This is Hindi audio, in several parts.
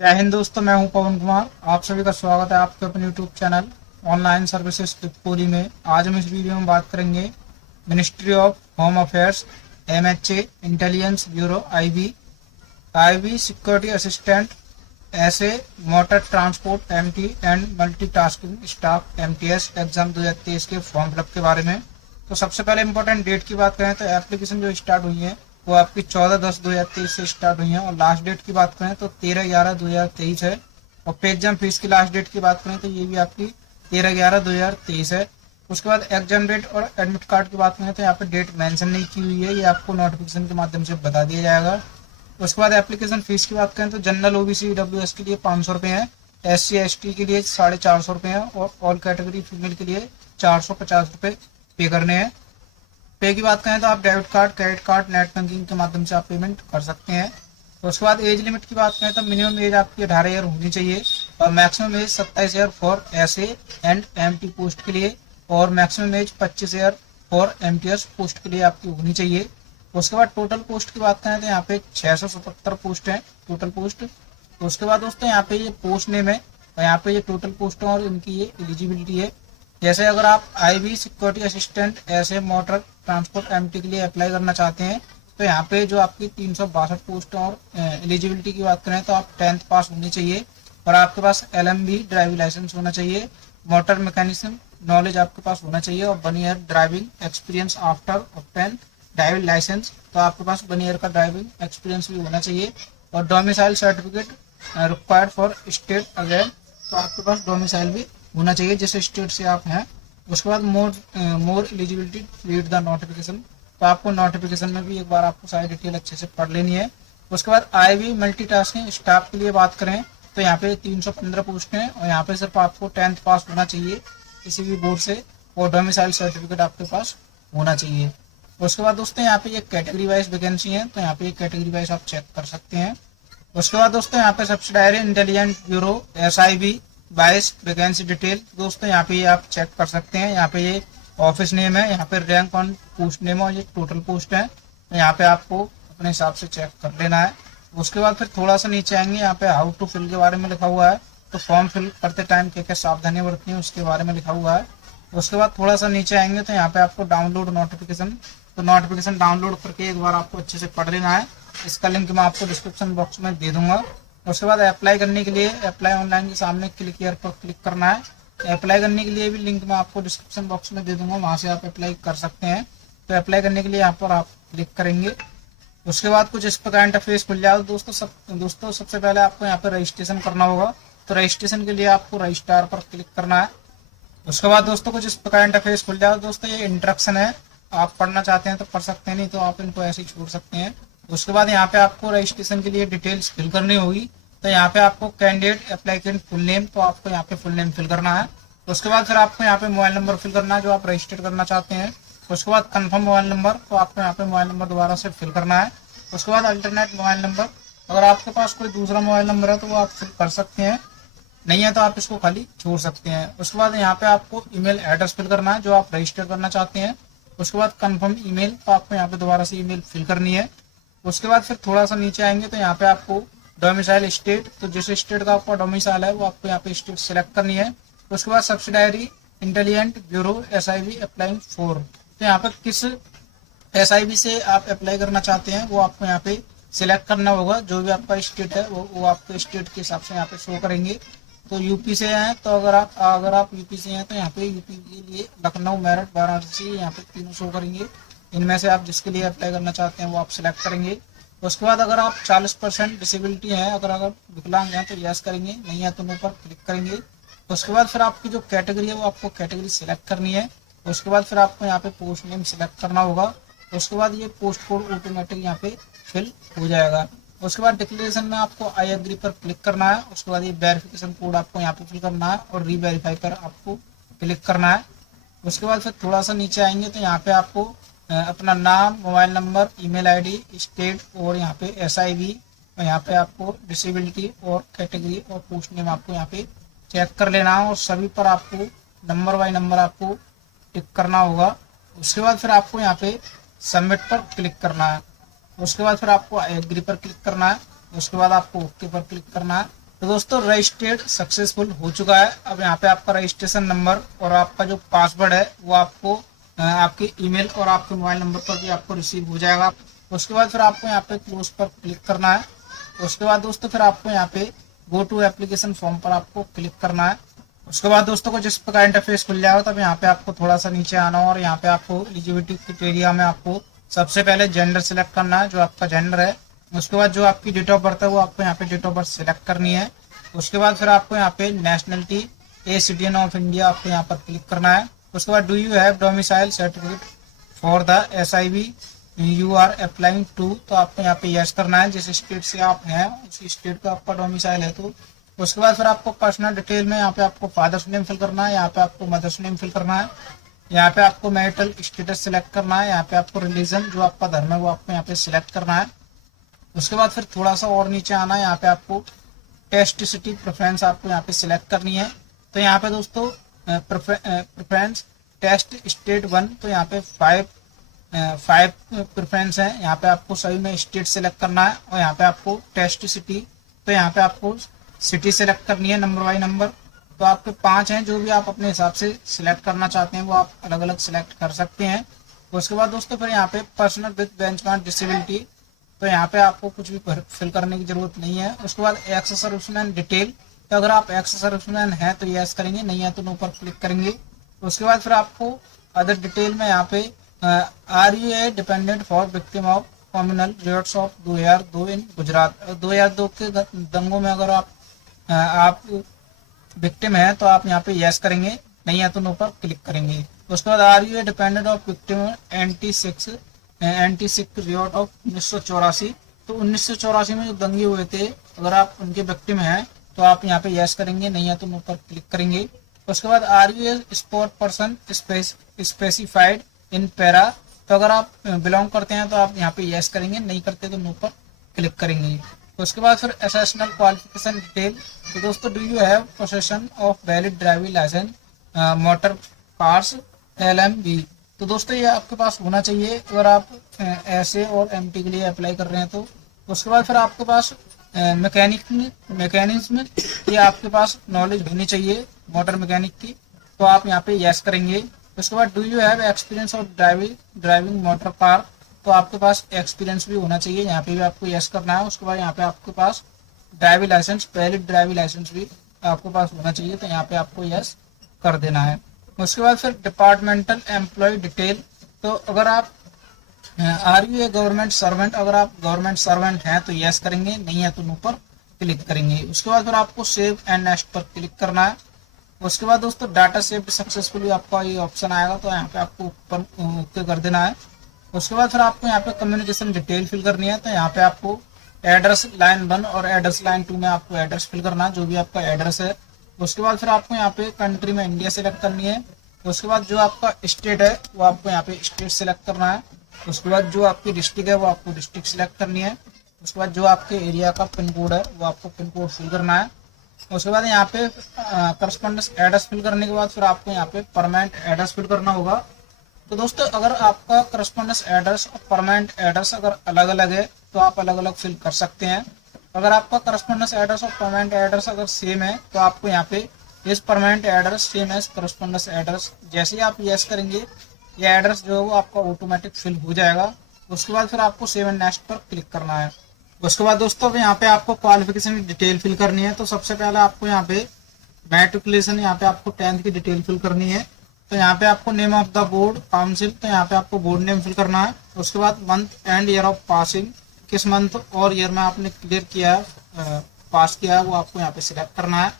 जय हिंद दोस्तों, मैं हूं पवन कुमार। आप सभी का स्वागत है आपके अपने यूट्यूब चैनल ऑनलाइन सर्विसेज ट्रिपकोली में। आज हम इस वीडियो में बात करेंगे ministry of home affairs MHA intelligence bureau IB security assistant ऐसे motor transport MT and multitasking staff MTS exam 2023 के फॉर्म फिलअप के बारे में। तो सबसे पहले इंपॉर्टेंट डेट की बात करें तो एप्लीकेशन जो स्टार्ट हुई है वो आपकी 14/10/2023 से स्टार्ट हुई है, और लास्ट डेट की बात करें तो 13/11/2023 है। और पे एग्जाम फीस की लास्ट डेट की बात करें तो ये भी आपकी 13/11/2023 है। उसके बाद एग्जाम डेट और एडमिट कार्ड की बात करें तो यहाँ पे डेट मेंशन नहीं की हुई है, ये आपको नोटिफिकेशन के माध्यम से बता दिया जाएगा। उसके बाद एप्लीकेशन फीस की बात करें तो जनरल OBC EWS के लिए 500 रुपये है, SC ST के लिए 450 रुपये है, और ऑल कैटेगरी फीमेल के लिए 450 रुपये पे करने हैं। पे की बात करें तो आप debit card, credit card, net banking के माध्यम से आप पेमेंट कर सकते हैं। तो उसके बाद एज लिमिट की बात करें तो मिनिमम एज आपकी 18 ईयर होनी चाहिए, और maximum age 27 year for SA and MT post के लिए, और maximum age 25 year for MTS post के लिए आपकी होनी चाहिए। उसके बाद टोटल पोस्ट की बात करें तो यहाँ पे 677 पोस्ट है टोटल पोस्ट। तो उसके बाद दोस्तों यहाँ पे ये पोस्ट नेम है, और यहाँ पे ये टोटल पोस्ट है और इनकी ये एलिजिबिलिटी है। जैसे अगर आप IB सिक्योरिटी असिस्टेंट ऐसे मोटर ट्रांसपोर्ट MT के लिए अप्लाई करना चाहते हैं तो यहाँ पे जो आपकी 362 पोस्ट और एलिजिबिलिटी की बात करें तो आप 10th पास होनी चाहिए, और आपके पास LMB ड्राइविंग लाइसेंस होना चाहिए, मोटर मैकेनिज्म नॉलेज आपके पास होना चाहिए, और 1 year driving experience after obtain driving licence, तो आपके पास 1 ईयर का ड्राइविंग एक्सपीरियंस भी होना चाहिए। और domicile certificate required for state again, तो आपके पास डोमिसाइल भी होना चाहिए जिस स्टेट से आप हैं। उसके बाद मोर एलिजिबिलिटी रीड द नोटिफिकेशन, तो आपको नोटिफिकेशन में भी एक बार आपको सारी डिटेल अच्छे से पढ़ लेनी है। उसके बाद IB मल्टीटास्किंग स्टाफ के लिए बात करें तो यहाँ पे 315 पोस्ट हैं, और यहाँ पे सिर्फ आपको 10th पास होना चाहिए किसी भी बोर्ड से, और डोमिसाइल सर्टिफिकेट आपके पास होना चाहिए। उसके बाद दोस्तों यहाँ पे ये कैटेगरी वाइज वैकेंसी है, तो यहाँ पे कैटेगरी वाइज आप चेक कर सकते हैं। उसके बाद दोस्तों यहाँ पे subsidiary intelligence bureau SIB 22 vacancy detail, दोस्तों यहाँ पे ये आप चेक कर सकते हैं। यहाँ पे ये ऑफिस नेम है, यहाँ पे रैंक ऑन पोस्ट नेम और ये टोटल पोस्ट है, तो यहाँ पे आपको अपने हिसाब से चेक कर लेना है। उसके बाद फिर थोड़ा सा नीचे आएंगे, यहाँ पे हाउ टू फिल के बारे में लिखा हुआ है, तो फॉर्म फिल करते टाइम क्या क्या सावधानियां बरतनी है उसके बारे में लिखा हुआ है। उसके बाद थोड़ा सा नीचे आएंगे तो यहाँ पे आपको डाउनलोड नोटिफिकेशन, तो नोटिफिकेशन डाउनलोड करके एक बार आपको अच्छे से पढ़ लेना है। इसका लिंक मैं आपको डिस्क्रिप्शन बॉक्स में दे दूंगा। उसके बाद अप्लाई करने के लिए अप्लाई ऑनलाइन के सामने क्लिक हियर पर क्लिक करना है। अप्लाई करने के लिए भी लिंक मैं आपको डिस्क्रिप्शन बॉक्स में दे दूंगा, वहां से आप अप्लाई कर सकते हैं। तो अप्लाई करने के लिए यहाँ पर आप क्लिक करेंगे। उसके बाद कुछ इस प्रकार इंटरफेस खुल जाएगा दोस्तों सबसे पहले आपको यहाँ पर रजिस्ट्रेशन करना होगा, तो रजिस्ट्रेशन के लिए आपको रजिस्टार पर क्लिक करना है। उसके बाद दोस्तों कुछ इस प्रकार इंटरफेस खुल जाएगा। दोस्तों ये इंस्ट्रक्शन है, आप पढ़ना चाहते हैं तो पढ़ सकते हैं, नहीं तो आप इनको ऐसे ही छोड़ सकते हैं। उसके बाद यहाँ पे आपको रजिस्ट्रेशन के लिए डिटेल्स फिल करनी होगी, तो यहाँ पे आपको कैंडिडेट एप्लीकेंट फुल नेम, तो आपको यहाँ पे फुल नेम फिल करना है। उसके बाद फिर आपको यहाँ पे मोबाइल नंबर फिल करना है जो आप रजिस्टर करना चाहते हैं। उसके बाद कंफर्म मोबाइल नंबर, तो आपको यहाँ पे मोबाइल नंबर दोबारा से फिल करना है। उसके बाद अल्टरनेट मोबाइल नंबर, अगर आपके पास कोई दूसरा मोबाइल नंबर है तो वो आप फिल कर सकते हैं, नहीं है तो आप इसको खाली छोड़ सकते हैं। उसके बाद यहाँ पे आपको ईमेल एड्रेस फिल करना है जो आप रजिस्टर करना चाहते हैं। उसके बाद कंफर्म ईमेल, तो आपको यहाँ पे दोबारा से ईमेल फिल करनी है। उसके बाद फिर थोड़ा सा नीचे आएंगे तो यहाँ पे आपको डोमिसाइल स्टेट, तो जिस स्टेट का आपका डोमिसाइल है वो आपको यहाँ पे स्टेट सिलेक्ट करनी है। उसके बाद subsidiary intelligent bureau SIB applying for, तो यहाँ पे किस SIB से आप अप्लाई करना चाहते हैं वो आपको यहाँ पे सिलेक्ट करना होगा। जो भी आपका स्टेट है वो आपको स्टेट के हिसाब से यहाँ पे शो करेंगे। तो यूपी से हैं, तो अगर आप यूपी से हैं तो यहाँ पे यूपी के लिए लखनऊ, मेरठ, वाराणसी, यहाँ पे तीनों शो करेंगे। इनमें से आप जिसके लिए अप्लाई करना चाहते हैं वो आप सिलेक्ट करेंगे। उसके बाद अगर आप 40% डिसेबिलिटी है, अगर विकलांग हैं तो यस करेंगे, नहीं है तो नो पर क्लिक करेंगे। उसके बाद फिर आपकी जो कैटेगरी है वो आपको कैटेगरी सिलेक्ट करनी है। उसके बाद फिर आपको यहाँ पे पोस्ट नेम सिलेक्ट करना होगा। उसके बाद ये पोस्ट कोड ऑटोमेटिक यहाँ पे फिल हो जाएगा। उसके बाद डिक्लेरेशन में आपको आई एग्री पर क्लिक करना है। उसके बाद ये वेरिफिकेशन कोड आपको यहाँ पे फिल करना है, और रीवेरीफाई पर आपको क्लिक करना है। उसके बाद फिर थोड़ा सा नीचे आएंगे तो यहाँ पे आपको अपना नाम, mobile number, email ID, state, और यहाँ पे SIB, और यहाँ पे आपको डिसेबिलिटी और कैटेगरी और पोस्ट नेम आपको यहाँ पे चेक कर लेना है, और सभी पर आपको नंबर बाय नंबर आपको टिक करना होगा। उसके बाद फिर आपको यहाँ पे सबमिट पर क्लिक करना है। उसके बाद फिर आपको एग्री पर क्लिक करना है। उसके बाद आपको ओके पर क्लिक करना है। तो दोस्तों रजिस्टर्ड सक्सेसफुल हो चुका है। अब यहाँ पे आपका रजिस्ट्रेशन नंबर और आपका जो पासवर्ड है वो आपको आपके ईमेल और आपके मोबाइल नंबर पर भी आपको रिसीव हो जाएगा। उसके बाद फिर आपको यहाँ पे क्लोज पर क्लिक करना है। उसके बाद दोस्तों फिर आपको यहाँ पे गो टू एप्लीकेशन फॉर्म पर आपको क्लिक करना है। उसके बाद दोस्तों को जिस प्रकार इंटरफेस खुल जाएगा तब यहाँ पे आपको थोड़ा सा नीचे आना हो और यहाँ पे आपको एलिजिबिलिटी क्राइटेरिया में आपको सबसे पहले जेंडर सिलेक्ट करना है, जो आपका जेंडर है। उसके बाद जो आपकी डेट ऑफ बर्थ है वो आपको यहाँ पे डेट ऑफ बर्थ सिलेक्ट करनी है। उसके बाद फिर आपको यहाँ पे nationality a citizen of India आपको यहाँ पर क्लिक करना है। उसके बाद do you have domicile certificate for the SIV you are applying to, तो आपको यहाँ पे यस करना है। जिस स्टेट से आप हैं उसी स्टेट का आपका डोमिसाइल है। तो उसके बाद फिर आपको पर्सनल डिटेल में यहाँ पे आपको फादर्स नेम फिल करना है, यहाँ पे आपको मदर्स नेम फिल करना है, यहाँ पे आपको मैरिटल स्टेटस सिलेक्ट करना है, यहाँ पे आपको रिलीजन जो आपका धर्म है वो आपको यहाँ पे सिलेक्ट करना है। उसके बाद फिर थोड़ा सा और नीचे आना है, यहाँ पे आपको टेस्ट सिटी प्रेफरेंस आपको यहाँ पे सिलेक्ट करनी है। तो यहाँ पे दोस्तों प्रेफरेंस टेस्ट स्टेट 1, तो यहाँ पे 5 प्रेफरेंस है। यहाँ पे आपको सभी में स्टेट सिलेक्ट करना है और यहाँ पे आपको टेस्ट सिटी, तो यहाँ पे आपको सिटी सिलेक्ट करनी है नंबर बाई नंबर। तो आपके 5 हैं, जो भी आप अपने हिसाब से सिलेक्ट करना चाहते हैं वो आप अलग अलग सिलेक्ट कर सकते हैं। उसके बाद दोस्तों फिर यहाँ पे पर्सनल विद बेंचमार्क डिसेबिलिटी, तो यहाँ पे आपको कुछ भी फिल करने की जरूरत नहीं है। उसके बाद एक्स सर्विसमैन डिटेल, तो अगर आप एक्स सर्विसमैन है तो यस करेंगे, नहीं है तो नो पर क्लिक करेंगे। उसके बाद फिर आपको अदर डिटेल में यहाँ पे are you a dependent for victim of communal riots of 2002 in Gujarat, 2002 के दंगों में अगर आप विक्टिम है तो आप यहाँ पे यस करेंगे, नहीं है तो नो पर क्लिक करेंगे। उसके बाद are you a dependent of victim anti Sikh riot of 1984, तो 1984 में जो दंगे हुए थे अगर आप उनके विक्टिम हैं तो आप यहाँ पे यस करेंगे, नहीं है तो नो पर क्लिक करेंगे। उसके बाद are you a sport person specified in para, तो अगर आप बिलोंग करते हैं तो आप यहाँ पे यस करेंगे, नहीं करते तो नो पर क्लिक करेंगे। उसके बाद फिर एसेशनल क्वालिफिकेशन डिटेल, तो दोस्तों do you have possession of valid driving licence motor cars LMV, तो दोस्तों ये आपके पास होना चाहिए अगर आप ऐसे और MT के लिए अप्लाई कर रहे हैं तो। उसके बाद फिर आपके पास मैकेनिज्म ये आपके पास नॉलेज होनी चाहिए मोटर मैकेनिक की, तो आप यहाँ पे यस करेंगे। उसके बाद do you have experience of driving motor car, तो आपके पास एक्सपीरियंस भी होना चाहिए, यहाँ पे भी आपको यस करना है। उसके बाद यहाँ पे आपके पास driving licence valid driving licence भी आपके पास होना चाहिए, तो यहाँ पे आपको यस कर देना है। उसके बाद फिर डिपार्टमेंटल एम्प्लॉय डिटेल, तो अगर आप are you a government servant, अगर आप गवर्नमेंट सर्वेंट हैं तो यस करेंगे, नहीं है तो नो पर क्लिक करेंगे। उसके बाद फिर आपको सेव एंड नेक्स्ट पर क्लिक करना है। उसके बाद दोस्तों डाटा सेव सक्सेसफुली आपका ये ऑप्शन आएगा, तो यहाँ पे आपको ऊपर ओके कर देना है। उसके बाद फिर आपको यहाँ पे कम्युनिकेशन डिटेल फिल करनी है, तो यहाँ पे आपको एड्रेस लाइन 1 और एड्रेस लाइन 2 में आपको एड्रेस फिल करना है, जो भी आपका एड्रेस है। उसके बाद फिर आपको यहाँ पे कंट्री में इंडिया सेलेक्ट करनी है। उसके बाद जो आपका स्टेट है वो आपको यहाँ पे स्टेट सेलेक्ट करना है। उसके बाद जो आपकी डिस्ट्रिक्ट है वो आपको डिस्ट्रिक्ट सेलेक्ट करनी है। उसके बाद जो आपके एरिया का पिन कोड है वो आपको पिन कोड फिल करना है। उसके बाद यहाँ पे करस्पॉन्डेंस एड्रेस फिल करने के बाद फिर आपको यहाँ पे परमानेंट एड्रेस फिल करना होगा। तो दोस्तों अगर आपका करस्पॉन्डेंस एड्रेस और परमानेंट एड्रेस अगर अलग अलग है तो आप अलग अलग फिल कर सकते हैं। अगर आपका करस्पॉन्डेंस एड्रेस और परमानेंट एड्रेस अगर सेम है तो आपको यहाँ पे इस permanent address same as correspondence address, जैसे ही आप यस करेंगे ये एड्रेस जो है वो आपका ऑटोमेटिक फिल हो जाएगा। उसके बाद फिर आपको सेव एंड नेक्स्ट पर क्लिक करना है। उसके बाद दोस्तों यहाँ पे आपको क्वालिफिकेशन की डिटेल फिल करनी है। तो सबसे पहले आपको यहाँ पे मैट्रिकुलेशन, यहाँ पे आपको 10th की डिटेल फिल करनी है। तो यहाँ पे आपको name of the board council, तो यहाँ पे आपको बोर्ड नेम फिल करना है। उसके बाद month and year of passing, किस मंथ और ईयर में आपने क्लियर किया है, पास किया है, वो आपको यहाँ पे सिलेक्ट करना है।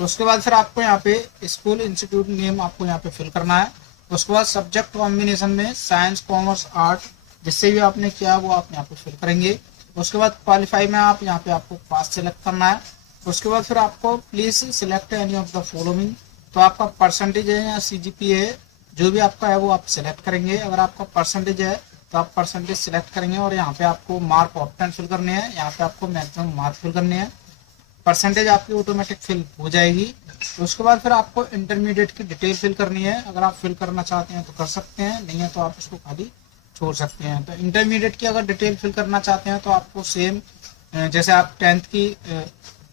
उसके बाद फिर आपको यहाँ पे स्कूल इंस्टीट्यूट नेम आपको यहाँ पे फिल करना है। उसके बाद सब्जेक्ट कॉम्बिनेशन में साइंस कॉमर्स आर्ट जिससे भी आपने किया वो आप यहाँ पे फिल करेंगे। उसके बाद क्वालिफाई में आप यहाँ पे आपको पास सिलेक्ट करना है। उसके बाद फिर आपको please select any of the following, तो आपका परसेंटेज है या CGPA है जो भी आपका है वो आप सिलेक्ट करेंगे। अगर आपका परसेंटेज है तो आप परसेंटेज सिलेक्ट करेंगे और यहाँ पे आपको मार्क ऑप्शन फिल करने हैं, यहाँ पे आपको मैक्सिमम मार्क फिल करने हैं, परसेंटेज आपकी ऑटोमेटिक फिल हो जाएगी। उसके बाद फिर आपको इंटरमीडिएट की डिटेल फिल करनी है। अगर आप फिल करना चाहते हैं तो कर सकते हैं, नहीं है तो आप इसको खाली छोड़ सकते हैं। तो इंटरमीडिएट की अगर डिटेल फिल करना चाहते हैं तो आपको सेम जैसे आप 10th की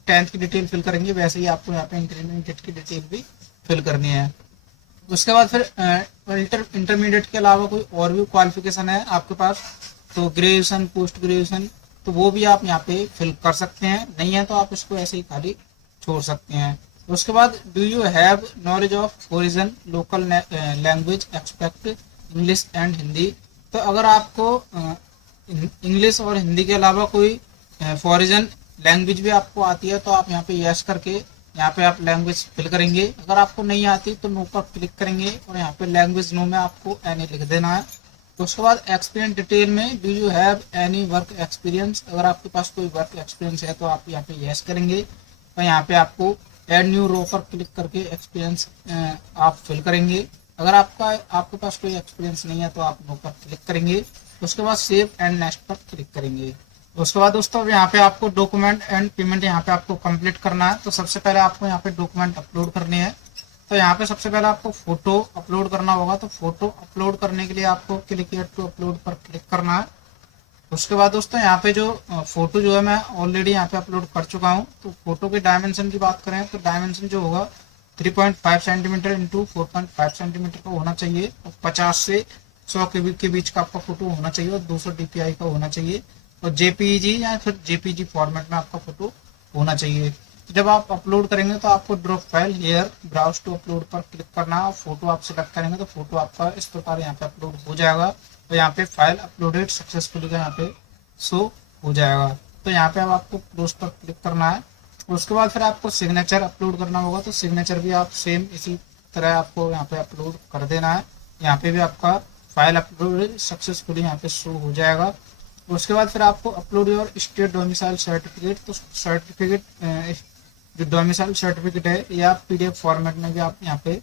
10th की डिटेल फिल करेंगे वैसे ही आपको यहाँ पे इंटरमीडिएट की डिटेल भी फिल करनी है। उसके बाद फिर इंटरमीडिएट के अलावा कोई और भी क्वालिफिकेशन है आपके पास तो ग्रेजुएशन, पोस्ट ग्रेजुएशन, तो वो भी आप यहाँ पे फिल कर सकते हैं। नहीं है तो आप इसको ऐसे ही खाली छोड़ सकते हैं। उसके बाद do you have knowledge of origin local language expect English and Hindi. तो अगर आपको इंग्लिश और हिंदी के अलावा कोई फॉरिजन लैंग्वेज भी आपको आती है तो आप यहाँ पे यस करके यहाँ पे आप लैंग्वेज फिल करेंगे। अगर आपको नहीं आती तो नो पर क्लिक करेंगे और यहाँ पे लैंग्वेज नो में आपको एनी लिख देना है। उसके बाद एक्सपीरियंस डिटेल में do you have any work experience, अगर आपके पास कोई वर्क एक्सपीरियंस है तो आप यहाँ पे यस करेंगे और यहाँ पे आपको एड न्यू रो पर क्लिक करके एक्सपीरियंस आप फिल करेंगे। अगर आपके पास कोई एक्सपीरियंस नहीं है तो आप नो पर क्लिक करेंगे। उसके बाद सेव एंड नेक्स्ट पर क्लिक करेंगे। उसके बाद दोस्तों यहाँ पे आपको डॉक्यूमेंट एंड पेमेंट यहाँ पे आपको कंप्लीट करना है। तो सबसे पहले आपको यहाँ पे डॉक्यूमेंट अपलोड करने हैं। तो यहाँ पे सबसे पहले आपको फोटो अपलोड करना होगा। तो फोटो अपलोड करने के लिए आपको क्लिक हियर टू अपलोड पर क्लिक करना है। उसके बाद दोस्तों यहाँ पे जो फोटो जो है मैं ऑलरेडी यहाँ पे अपलोड कर चुका हूँ। तो फोटो के डायमेंशन की बात करें तो डायमेंशन जो होगा 3.5 सेंटीमीटर इंटू 4.5 सेंटीमीटर का होना चाहिए और 50 से 100 के बीच का आपका फोटो होना चाहिए और 200 DPI का होना चाहिए और JPEG या फिर JPG फॉर्मेट में आपका फोटो होना चाहिए। जब आप अपलोड करेंगे तो आपको drop file here browse to upload पर क्लिक करना है। फोटो आप सिलेक्ट करेंगे तो फोटो आपका इस प्रकार यहाँ पे अपलोड हो जाएगा और यहाँ पे फाइल अपलोडेड सक्सेसफुली का यहाँ पे शो हो जाएगा। तो यहाँ पे अब आपको क्लोज पर क्लिक करना है। उसके बाद फिर आपको सिग्नेचर अपलोड करना होगा। तो सिग्नेचर भी आप सेम इसी तरह आपको यहाँ पे अपलोड कर देना है। यहाँ पे भी आपका फाइल अपलोडेड सक्सेसफुली यहाँ पे शो हो जाएगा। उसके बाद फिर आपको upload your state domicile certificate. तो सर्टिफिकेट जो डोमिसाइल सर्टिफिकेट है या PDF फॉर्मेट में भी आप यहाँ पे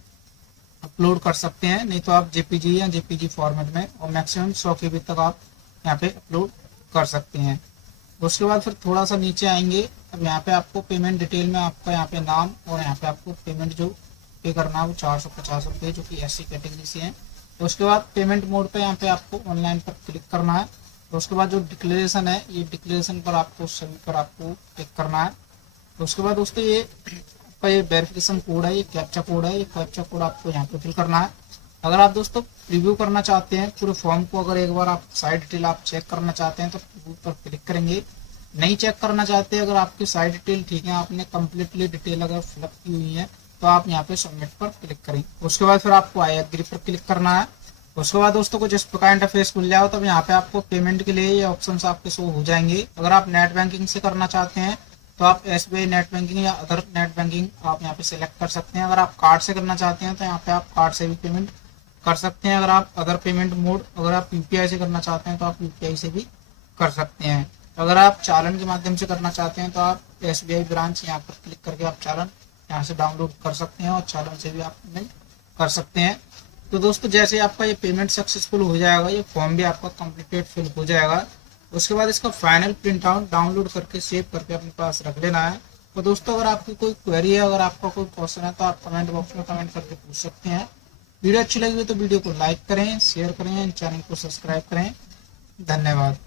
अपलोड कर सकते हैं, नहीं तो आप JPG या JPG फॉर्मेट में और मैक्सिमम 100 KB तक आप यहाँ पे अपलोड कर सकते हैं। उसके बाद फिर थोड़ा सा नीचे आएंगे। अब यहाँ पे आपको पेमेंट डिटेल में आपका यहाँ पे नाम और यहाँ पे आपको पेमेंट जो पे करना है वो 450 रुपये जो कि SC कैटेगरी से है। तो उसके बाद पेमेंट मोड पे यहाँ पे आपको ऑनलाइन पर क्लिक करना है। तो उसके बाद जो डिक्लेरेशन है ये डिक्लेरेशन पर आपको सभी पर आपको क्लिक करना है। तो उसके बाद दोस्तों ये आपका ये वेरिफिकेशन कोड है, ये कैप्चा कोड है, ये कैप्चा कोड आपको यहाँ पे फिल करना है। अगर आप दोस्तों रिव्यू करना चाहते हैं पूरे फॉर्म को, अगर एक बार आप साइड डिटेल आप चेक करना चाहते हैं तो रिव्यू पर क्लिक करेंगे। नहीं चेक करना चाहते अगर आपकी साइड डिटेल ठीक है, आपने कम्प्लीटली डिटेल अगर फिलअप की हुई है तो आप यहाँ पे सबमिट पर क्लिक करेंगे। उसके बाद फिर आपको आई एग्री पर क्लिक करना है। उसके बाद दोस्तों कुछ इस प्रकार इंटरफेस खुल जाओ तब यहाँ पे आपको पेमेंट के लिए ये ऑप्शंस आपके शो हो जाएंगे। अगर आप नेट बैंकिंग से करना चाहते हैं तो आप SBI नेट बैंकिंग या अदर नेट बैंकिंग आप यहाँ पे सिलेक्ट कर सकते हैं। अगर आप कार्ड से करना चाहते हैं तो यहाँ पे आप कार्ड से भी पेमेंट कर सकते हैं। अगर आप अदर पेमेंट मोड अगर आप UPI से करना चाहते हैं तो आप UPI से भी कर सकते हैं। अगर आप चालान के माध्यम से करना चाहते हैं तो आप SBI ब्रांच यहाँ पर क्लिक करके आप चालान यहाँ से डाउनलोड कर सकते हैं और चालान से भी आप पेमेंट कर सकते हैं। तो दोस्तों जैसे आपका ये पेमेंट सक्सेसफुल हो जाएगा, ये फॉर्म भी आपका कंप्लीटेड फिल हो जाएगा। उसके बाद इसका फाइनल प्रिंट आउट डाउनलोड करके सेव करके अपने पास रख लेना है। तो दोस्तों अगर आपकी कोई क्वेरी है, अगर आपका कोई क्वेश्चन है तो आप कमेंट बॉक्स में कमेंट करके पूछ सकते हैं। वीडियो अच्छी लगी हो तो वीडियो को लाइक करें, शेयर करें, चैनल को सब्सक्राइब करें। धन्यवाद।